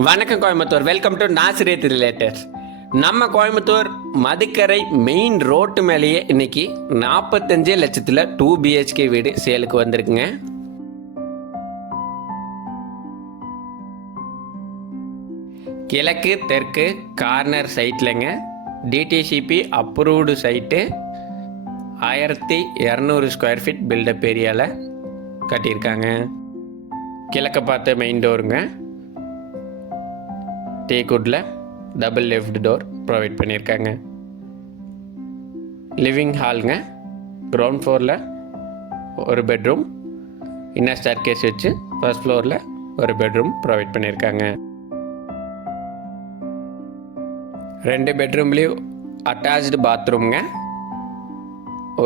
வணக்கம் Coimbatore, welcome to நாசிரியத் ரிலேட்டர்ஸ். நம்ம Coimbatore Madukkarai main road மேலேயே இன்னைக்கு 45 லட்சத்தில் 2 BHK வீடு சேலுக்கு வந்திருக்குங்க. கிழக்கு தெற்கு corner சைட்லங்க. DTCP approved site. 1200 square feet build up ஏரியாவில் கட்டியிருக்காங்க. கிழக்க பார்த்த main டோருங்க. டீக்குட்டில் double left door provide பண்ணியிருக்காங்க. லிவிங் ஹாலுங்க. கிரவுண்ட் ஃப்ளோரில் ஒரு பெட்ரூம், இன்னர் ஸ்டேர்கேஸ் வச்சு ஃபர்ஸ்ட் ஃப்ளோரில் ஒரு பெட்ரூம் ப்ரொவைட் பண்ணியிருக்காங்க. 2 பெட்ரூம்லேயும் அட்டாச்டு பாத்ரூம்ங்க.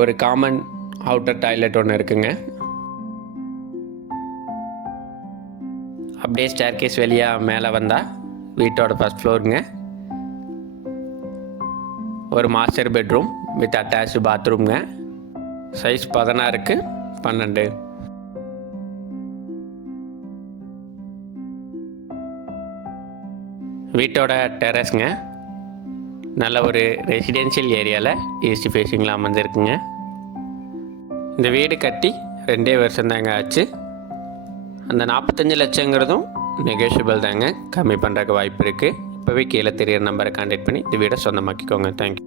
ஒரு காமன் அவுட்டர் டாய்லெட் ஒன்று இருக்குங்க. அப்படியே ஸ்டேர்கேஸ் வெளியாக மேலே வந்தால் வீட்டோட ஃபர்ஸ்ட் ஃப்ளோருங்க. ஒரு மாஸ்டர் பெட்ரூம் வித் அட்டாச்சு பாத்ரூம்ங்க. சைஸ் 16க்கு 12. வீட்டோட டெரஸ்ங்க. நல்ல ஒரு ரெசிடென்ஷியல் ஏரியாவில் ஈஸ்ட் ஃபேஸிங்கில் அமைஞ்சிருக்குங்க. இந்த வீடு கட்டி 2 வருஷம் தாங்க ஆச்சு. அந்த 45 லட்சங்கிறதும் நெகோஷியபிள் தாங்க, கம்மி பண்ணுறதுக்கு வாய்ப்பு இருக்குது. இப்போவே கீழே தெரியிற நம்பரை கான்டாக்ட் பண்ணி இந்த வீடை சொந்தமாக்கிக்கோங்க. தேங்க்யூ.